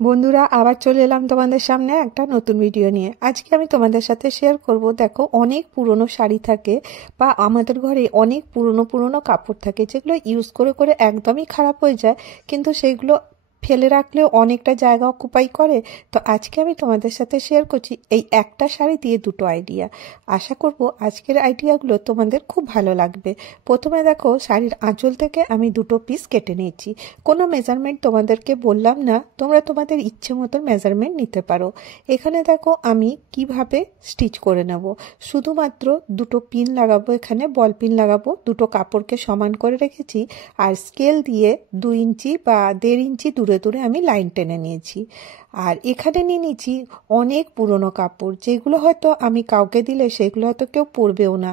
বন্ধুরা, আবার চলে এলাম তোমাদের সামনে একটা নতুন ভিডিও নিয়ে। আজকে আমি তোমাদের সাথে শেয়ার করব। দেখো, অনেক পুরনো শাড়ি থাকে বা আমাদের ঘরে অনেক পুরনো পুরনো কাপড় থাকে, যেগুলো ইউজ করে করে একদমই খারাপ হয়ে যায়, কিন্তু সেগুলো ফেলে রাখলেও অনেকটা জায়গা অকুপাই করে। তো আজকে আমি তোমাদের সাথে শেয়ার করছি এই একটা শাড়ি দিয়ে দুটো আইডিয়া। আশা করব আজকের আইডিয়াগুলো তোমাদের খুব ভালো লাগবে। প্রথমে দেখো, শাড়ির আঁচল থেকে আমি দুটো পিস কেটে নিয়েছি। কোনো মেজারমেন্ট তোমাদেরকে বললাম না, তোমরা তোমাদের ইচ্ছে মতন মেজারমেন্ট নিতে পারো। এখানে দেখো আমি কিভাবে স্টিচ করে নেব। শুধুমাত্র দুটো পিন লাগাবো, এখানে বল পিন লাগাবো। দুটো কাপড়কে সমান করে রেখেছি আর স্কেল দিয়ে 2 ইঞ্চি বা 1.5 ইঞ্চি দূরে দূরে আমি লাইন টেনে নিয়েছি। আর এখানে নিয়ে নিয়েছি অনেক পুরনো কাপড়, যেগুলো হয়তো আমি কাউকে দিলে সেগুলো হয়তো কেউ পরবেও না।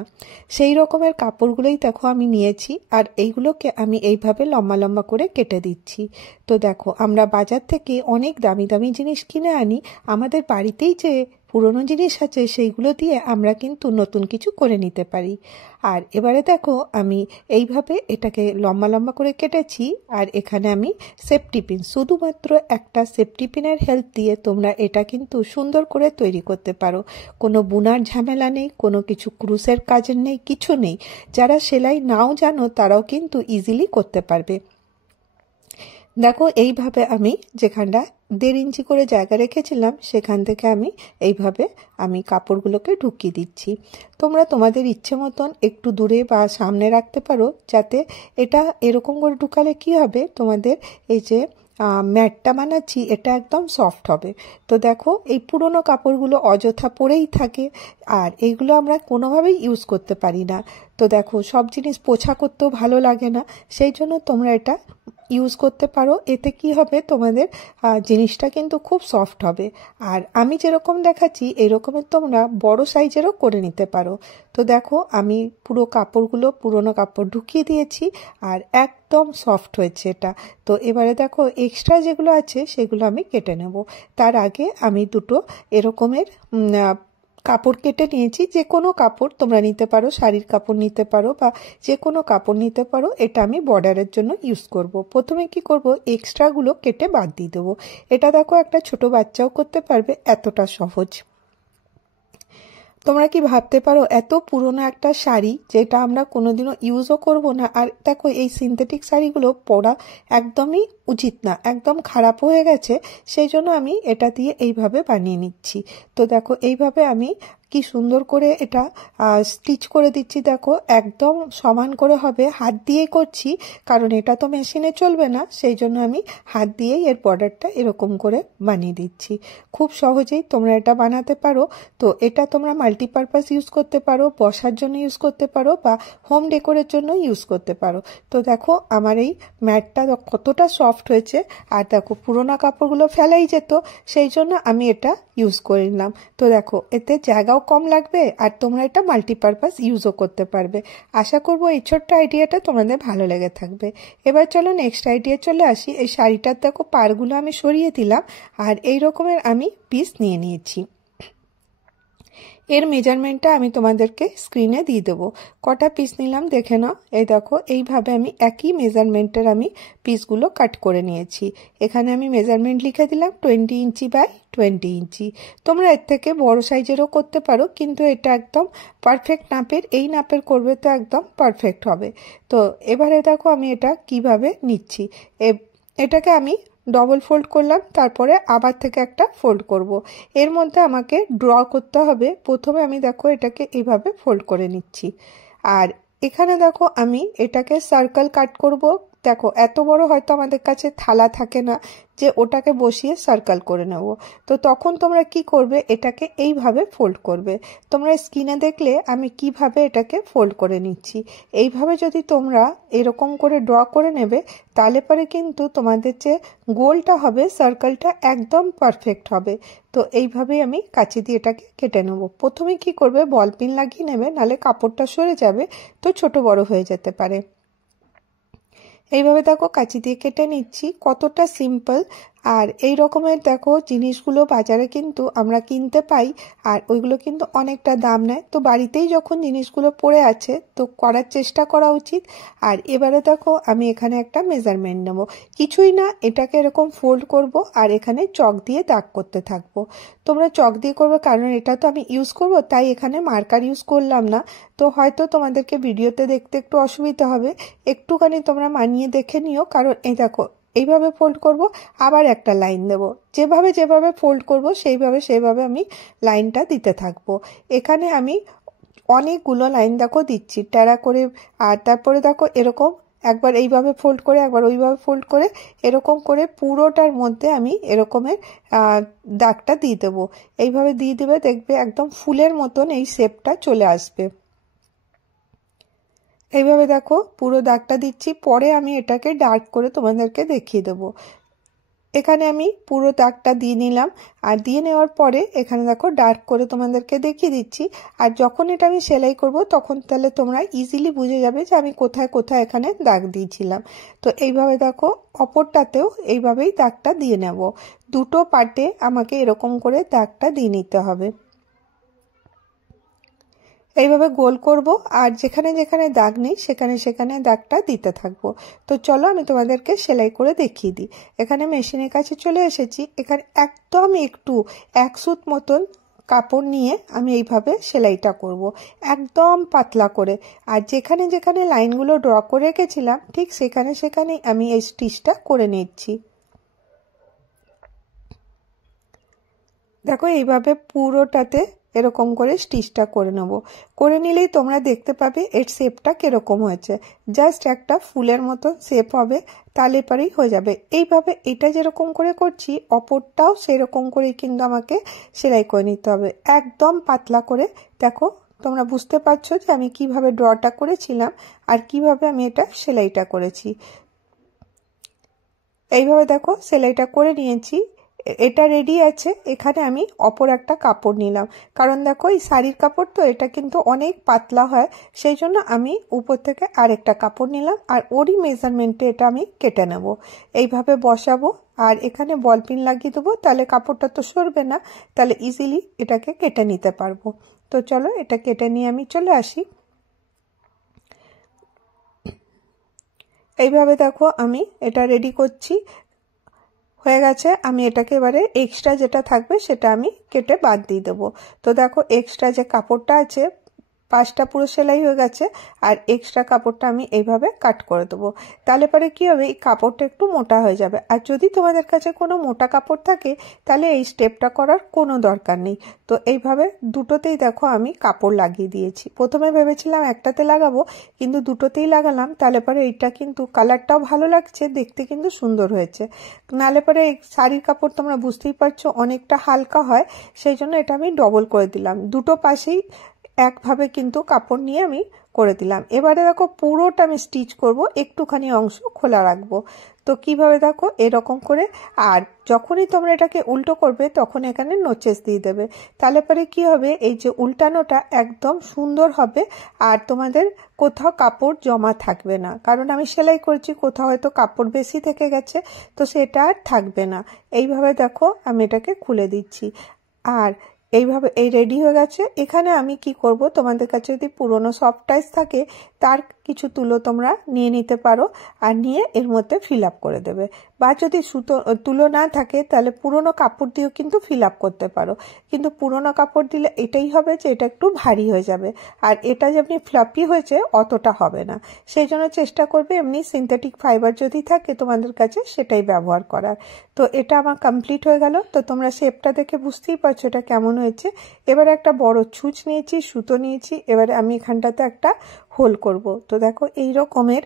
সেই রকমের কাপড়গুলোই দেখো আমি নিয়েছি, আর এইগুলোকে আমি এইভাবে লম্বা লম্বা করে কেটে দিচ্ছি। তো দেখো, আমরা বাজার থেকে অনেক দামি দামি জিনিস কিনে আনি, আমাদের বাড়িতেই যে পুরনো জিনিস আছে সেইগুলো দিয়ে আমরা কিন্তু নতুন কিছু করে নিতে পারি। আর এবারে দেখো আমি এইভাবে এটাকে লম্বা লম্বা করে কেটেছি। আর এখানে আমি সেফটি পিন, শুধুমাত্র একটা সেফটি পিনের হেল্প দিয়ে তোমরা এটা কিন্তু সুন্দর করে তৈরি করতে পারো। কোনো বুনার ঝামেলা নেই, কোনো কিছু ক্রুশের কাজের নেই, কিছু নেই। যারা সেলাই নাও জানো তারাও কিন্তু ইজিলি করতে পারবে। দেখো, এইভাবে আমি যেখানটা 1.5 ইঞ্চি করে জায়গা রেখেছিলাম সেখান থেকে আমি কাপড়গুলোকে ঢুকিয়ে দিচ্ছি। তোমরা তোমাদের ইচ্ছে মতন একটু দূরে বা সামনে রাখতে পারো, যাতে এটা এরকম করে ঢুকালে কি হবে, তোমাদের এই যে ম্যাটটা বানাচ্ছি এটা একদম সফট হবে। তো দেখো, এই পুরনো কাপড়গুলো অযথা পরেই থাকে, আর এইগুলো আমরা কোনোভাবেই ইউজ করতে পারি না। তো দেখো, সব জিনিস পোছা করতেও ভালো লাগে না, সেই জন্য তোমরা এটা ইউজ করতে পারো। এতে কি হবে, তোমাদের জিনিসটা কিন্তু খুব সফট হবে। আর আমি যেরকম দেখাচ্ছি এরকমের তোমরা বড় সাইজেরও করে নিতে পারো। তো দেখো, আমি পুরো কাপড়গুলো পুরনো কাপড় ঢুকিয়ে দিয়েছি আর একদম সফট হয়েছে এটা। তো এবারে দেখো, এক্সট্রা যেগুলো আছে সেগুলো আমি কেটে নেব। তার আগে আমি দুটো এরকমের কাপড় কেটে নিয়েছি। যে কোনো কাপড় তোমরা নিতে পারো, শাড়ির কাপড় নিতে পারো বা যে কোনো কাপড় নিতে পারো। এটা আমি বর্ডারের জন্য ইউজ করব। প্রথমে কি করব, এক্সট্রাগুলো কেটে বাদ দিয়ে দেবো। এটা দেখো, একটা ছোট বাচ্চাও করতে পারবে, এতটা সহজ। তোমরা কি ভাবতে পারো, এত পুরনো একটা শাড়ি যেটা আমরা কোনোদিনও ইউজও করব না। আর দেখো, এই সিনথেটিক শাড়িগুলো পরা একদমই উচিত না, একদম খারাপ হয়ে গেছে। সেই জন্য আমি এটা দিয়ে এইভাবে বানিয়ে নিচ্ছি। তো দেখো, এইভাবে আমি কি সুন্দর করে এটা স্টিচ করে দিচ্ছি। দেখো, একদম সমান করে হবে, হাত দিয়েই করছি, কারণ এটা তো মেশিনে চলবে না। সেই জন্য আমি হাত দিয়েই এর বর্ডারটা এরকম করে বানিয়ে দিচ্ছি। খুব সহজেই তোমরা এটা বানাতে পারো। তো এটা তোমরা মাল্টিপারপাস ইউজ করতে পারো, বসার জন্য ইউজ করতে পারো বা হোম ডেকোরের জন্য ইউজ করতে পারো। তো দেখো, আমার এই ম্যাটটা কতটা সফট হয়েছে। আর দেখো, পুরোনো কাপড়গুলো ফেলাই যেত, সেই জন্য আমি এটা ইউজ করে নিলাম। তো দেখো, এতে জায়গাও কম লাগবে আর তোমরা এটা মাল্টিপারপাস ইউজও করতে পারবে। আশা করবো এই ছোট্ট আইডিয়াটা তোমাদের ভালো লেগে থাকবে। এবার চলো নেক্সট আইডিয়া চলে আসি। এই শাড়িটার দেখো, পাড়গুলো আমি সরিয়ে দিলাম আর এই রকমের আমি পিস নিয়ে নিয়েছি। এর মেজারমেন্টটা আমি তোমাদেরকে স্ক্রিনে দিয়ে দেবো। কটা পিস নিলাম দেখে নাও। এই দেখো, এইভাবে আমি একই মেজারমেন্টের আমি পিসগুলো কাট করে নিয়েছি। এখানে আমি মেজারমেন্ট লিখে দিলাম 20 ইঞ্চি বাই 20 ইঞ্চি। তোমরা এর থেকে বড় সাইজেরও করতে পারো, কিন্তু এটা একদম পারফেক্ট নাপের, এই নাপের করবে তো একদম পারফেক্ট হবে। তো এবারে দেখো আমি এটা কিভাবে নিচ্ছি। এটাকে আমি ডবল ফোল্ড করলাম, তারপরে আবার থেকে একটা ফোল্ড করব। এর মধ্যে আমাকে ড্র করতে হবে। প্রথমে আমি দেখো এটাকে এইভাবে ফোল্ড করে নিচ্ছি। আর এখানে দেখো, আমি এটাকে সার্কেল কাট করব। দেখো, এত বড় হয়তো আমাদের কাছে থালা থাকে না যে ওটাকে বসিয়ে সার্কেল করে নেব। তো তখন তোমরা কি করবে, এটাকে এইভাবে ফোল্ড করবে। তোমরা স্ক্রিনে দেখলে আমি কিভাবে এটাকে ফোল্ড করে নিচ্ছি। এইভাবে যদি তোমরা এরকম করে ড্র করে নেবে, তাহলে পরে কিন্তু তোমাদের যে গোলটা হবে, সার্কেলটা একদম পারফেক্ট হবে। তো এইভাবেই আমি কাঁচি দিয়ে এটাকে কেটে নেব। প্রথমে কি করবে, বল পিন লাগিয়ে নেবে, নাহলে কাপড়টা সরে যাবে, তো ছোট বড় হয়ে যেতে পারে। এইভাবে দেখো, কাঁচি দিয়ে কেটে নিচ্ছি। কতটা সিম্পল আর এই রকমের দেখো জিনিসগুলো বাজারে কিন্তু আমরা কিনতে পাই, আর ওইগুলো কিন্তু অনেকটা দাম নেয়। তো বাড়িতেই যখন জিনিসগুলো পড়ে আছে তো করার চেষ্টা করা উচিত। আর এবারে দেখো আমি এখানে একটা মেজারমেন্ট নেব, কিছুই না, এটাকে এরকম ফোল্ড করব আর এখানে চক দিয়ে দাগ করতে থাকবো। তোমরা চক দিয়ে করবে, কারণ এটা তো আমি ইউজ করব, তাই এখানে মার্কার ইউজ করলাম না। তো হয়তো তোমাদেরকে ভিডিওতে দেখতে একটু অসুবিধা হবে, একটুখানি তোমরা মানিয়ে দেখে নিও। কারণ এই দেখো এইভাবে ফোল্ড করব, আবার একটা লাইন দেব, যেভাবে যেভাবে ফোল্ড করব সেইভাবে আমি লাইনটা দিতে থাকবো। এখানে আমি অনেকগুলো লাইন দেখো দিচ্ছি টেরা করে। আর তারপরে দেখো এরকম একবার এইভাবে ফোল্ড করে একবার ওইভাবে ফোল্ড করে এরকম করে পুরোটার মধ্যে আমি এরকমের দাগটা দিয়ে দেবো। এইভাবে দিয়ে দেবে, দেখবে একদম ফুলের মতন এই শেপটা চলে আসবে। এইভাবে দেখো পুরো দাগটা দিচ্ছি, পরে আমি এটাকে ডার্ক করে তোমাদেরকে দেখিয়ে দেবো। এখানে আমি পুরো দাগটা দিয়ে নিলাম, আর দিয়ে নেওয়ার পরে এখানে দেখো ডার্ক করে তোমাদেরকে দেখিয়ে দিচ্ছি। আর যখন এটা আমি সেলাই করব তখন তাহলে তোমরা ইজিলি বুঝে যাবে যে আমি কোথায় কোথায় এখানে দাগ দিয়েছিলাম। তো এইভাবে দেখো অপরটাতেও এইভাবেই দাগটা দিয়ে নেব। দুটো পার্টে আমাকে এরকম করে দাগটা দিয়ে নিতে হবে। এইভাবে গোল করব, আর যেখানে যেখানে দাগ নেই সেখানে সেখানে দাগটা দিতে থাকবো। তো চলো আমি তোমাদেরকে সেলাই করে দেখিয়ে দিই। এখানে মেশিনের কাছে চলে এসেছি। এখানে একদম একটু 1 সুত মতন কাপড় নিয়ে আমি এইভাবে সেলাইটা করব, একদম পাতলা করে। আর যেখানে যেখানে লাইনগুলো ড্র করে রেখেছিলাম ঠিক সেখানে সেখানেই আমি এই স্টিচটা করে নিচ্ছি। দেখো এইভাবে পুরোটাতে এরকম করে স্টিচটা করে নেব। করে নিলেই তোমরা দেখতে পাবে এর শেপটা কিরকম হয়েছে। জাস্ট একটা ফুলের মতো শেপ হবে, তাহলে পরেই হয়ে যাবে। এইভাবে এটা যেরকম করে করছি অপরটাও সেরকম করেই কিন্তু আমাকে সেলাই করে নিতে হবে, একদম পাতলা করে। দেখো তোমরা বুঝতে পারছো যে আমি কিভাবে ড্রটা করেছিলাম আর কিভাবে আমি এটা সেলাইটা করেছি। এইভাবে দেখো সেলাইটা করে নিয়েছি, এটা রেডি আছে। এখানে আমি অপর একটা কাপড় নিলাম, কারণ দেখো এই শাড়ির কাপড় তো এটা কিন্তু অনেক পাতলা হয়, সেই জন্য আমি উপর থেকে আরেকটা কাপড় নিলাম আর ওরই মেজারমেন্টে এটা আমি কেটে নেব। এইভাবে বসাবো আর এখানে বল পিন লাগিয়ে দেবো, তাহলে কাপড়টা তো সরবে না, তাহলে ইজিলি এটাকে কেটে নিতে পারবো। তো চলো এটা কেটে নিয়ে আমি চলে আসি। এইভাবে দেখো আমি এটা রেডি করছি, হয়ে গেছে। আমি এটাকে এবারে এক্সট্রা যেটা থাকবে সেটা আমি কেটে বাদ দিয়ে দেবো। তো দেখো এক্সট্রা যে কাপড়টা আছে পাশটা পুরো সেলাই হয়ে গেছে, আর এক্সট্রা কাপড়টা আমি এইভাবে কাট করে দেবো। তাহলে পরে কি হবে, এই কাপড়টা একটু মোটা হয়ে যাবে। আর যদি তোমাদের কাছে কোনো মোটা কাপড় থাকে তাহলে এই স্টেপটা করার কোনো দরকার নেই। তো এইভাবে দুটোতেই দেখো আমি কাপড় লাগিয়ে দিয়েছি। প্রথমে ভেবেছিলাম একটাতে লাগাবো, কিন্তু দুটোতেই লাগালাম, তাহলে পরে এইটা কিন্তু কালারটাও ভালো লাগছে, দেখতে কিন্তু সুন্দর হয়েছে। নালে পরে এই শাড়ির কাপড় তোমরা বুঝতেই পারছো অনেকটা হালকা হয়, সেই জন্য এটা আমি ডবল করে দিলাম। দুটো পাশেই একভাবে কিন্তু কাপড় নিয়ে আমি করে দিলাম। এবারে দেখো পুরোটা আমি স্টিচ করব, একটুখানি অংশ খোলা রাখবো। তো কিভাবে দেখো এরকম করে, আর যখনই তোমরা এটাকে উল্টো করবে তখন এখানে নোচেস দিয়ে দেবে, তাহলে পরে কি হবে এই যে উল্টানোটা একদম সুন্দর হবে, আর তোমাদের কোথাও কাপড় জমা থাকবে না। কারণ আমি সেলাই করছি, কোথাও হয়তো কাপড় বেশি থেকে গেছে, তো সেটা আর থাকবে না। এইভাবে দেখো আমি এটাকে খুলে দিচ্ছি, আর এইভাবে এই রেডি হয়ে গেছে। এখানে আমি কি করব, তোমাদের কাছে যদি পুরনো সফট টাইস থাকে তার কিছু তুলো তোমরা নিয়ে নিতে পারো, আর নিয়ে এর মধ্যে ফিল আপ করে দেবে। বা যদি তুলো না থাকে তাহলে পুরনো কাপড় দিয়েও কিন্তু ফিল আপ করতে পারো, কিন্তু পুরনো কাপড় দিলে এটাই হবে যে এটা একটু ভারী হয়ে যাবে, আর এটা যেমনি ফ্লাফি হয়েছে অতটা হবে না। সেই জন্য চেষ্টা করবে এমনি সিনথেটিক ফাইবার যদি থাকে তোমাদের কাছে সেটাই ব্যবহার করার। তো এটা আমার কমপ্লিট হয়ে গেল। তো তোমরা শেপটা দেখে বুঝতেই পারছো এটা কেমন হয়েছে। এবারে একটা বড় ছুঁচ নিয়েছি, সুতো নিয়েছি, এবারে আমি এখানটাতে একটা হোল করব। তো দেখো এই রকমের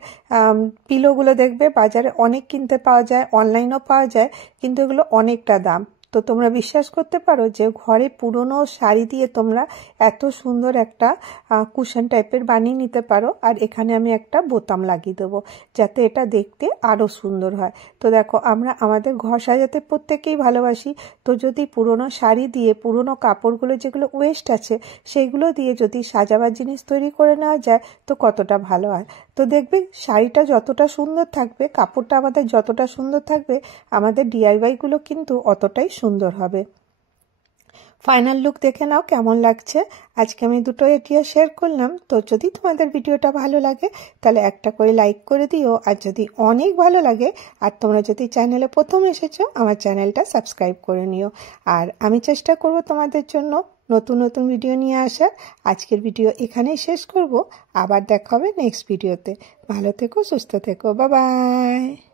পিলোগুলো দেখবে বাজারে অনেক কিনতে পাওয়া যায়, অনলাইনেও পাওয়া যায়, কিন্তু এগুলো অনেকটা দাম। তো তোমরা বিশ্বাস করতে পারো যে ঘরে পুরনো শাড়ি দিয়ে তোমরা এত সুন্দর একটা কুশন টাইপের বানিয়ে নিতে পারো। আর এখানে আমি একটা বোতাম লাগিয়ে দেবো যাতে এটা দেখতে আরও সুন্দর হয়। তো দেখো, আমরা আমাদের ঘর সাজাতে প্রত্যেকেই ভালোবাসি। তো যদি পুরনো শাড়ি দিয়ে, পুরনো কাপড়গুলো যেগুলো ওয়েস্ট আছে সেইগুলো দিয়ে যদি সাজাবার জিনিস তৈরি করে নেওয়া যায় তো কতটা ভালো হয়। তো দেখবে শাড়িটা যতটা সুন্দর থাকবে, কাপড়টা আমাদের যতটা সুন্দর থাকবে, আমাদের ডিআইওয়াইগুলো কিন্তু অতটাই সুন্দর হবে। ফাইনাল লুক দেখে নাও কেমন লাগছে। আজকে আমি দুটো এটিও শেয়ার করলাম। তো যদি তোমাদের ভিডিওটা ভালো লাগে তাহলে একটা করে লাইক করে দিও, আর যদি অনেক ভালো লাগে আর তোমরা যদি চ্যানেলে প্রথম এসেছো আমার চ্যানেলটা সাবস্ক্রাইব করে নিও। আর আমি চেষ্টা করব তোমাদের জন্য নতুন নতুন ভিডিও নিয়ে আসার। আজকের ভিডিও এখানেই শেষ করব, আবার দেখা হবে নেক্সট ভিডিওতে। ভালো থেকো, সুস্থ থেকো, বাই বাই।